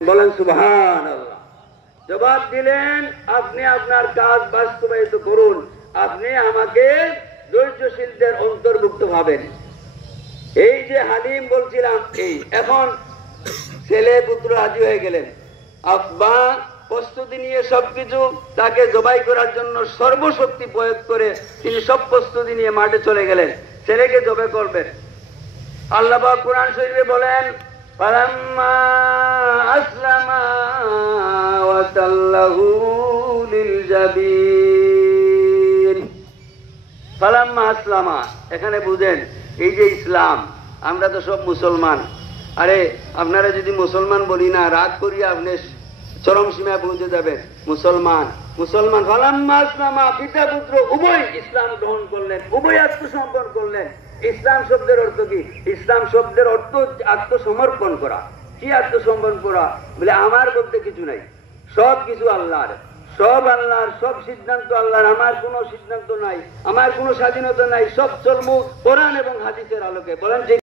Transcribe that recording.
বলেন সুবহানাল্লাহ। জবাব দিলেন, আপনি আপনার কাজ বাস্তবায়িত করুন, আপনি আমাকে ধৈর্যশীলদের অন্তর্ভুক্ত ভাবেন। এই যে হালিম বলছিলাম, এই এখন ছেলে পুত্র রাজি হয়ে গেলেন, আব্বা প্রস্তুতি নিয়ে সবকিছু তাকে জবাই করার জন্য সর্বশক্তি প্রয়োগ করে তিনি সব প্রস্তুতি নিয়ে মাঠে চলে গেলেন, ছেলেকে জবাই করবেন। আল্লাহ পাক কোরআন শরীফে বলেন, ফালাম্মা আসলামা ওয়া তাল্লাহু লিল জাবিন। ফালাম্মা আসলামা, এখানে বুঝেন এই যে ইসলাম, আমরা তো সব মুসলমান। আরে আপনারা যদি মুসলমান বলি না, রাগ করিয়া আপনি চরম সীমায় পৌঁছে যাবেন। মুসলমান মুসলমান ফালাম্মা আসলামা, পিতা পুত্র উভয় ইসলাম গ্রহণ করলেন, উভয় আত্মসমর্পণ করলেন। ইসলাম শব্দের অর্থ কি? ইসলাম শব্দের অর্থ আত্মসমর্পণ করা। কি আত্মসমর্পণ করা? বলে আমার বলতে কিছু নাই, সব কিছু আল্লাহর, সব আল্লাহর, সব সিদ্ধান্ত আল্লাহর, আমার কোনো সিদ্ধান্ত নাই, আমার কোনো স্বাধীনতা নাই, সব চলবো কোরআন এবং হাদিসের আলোকে। বলেন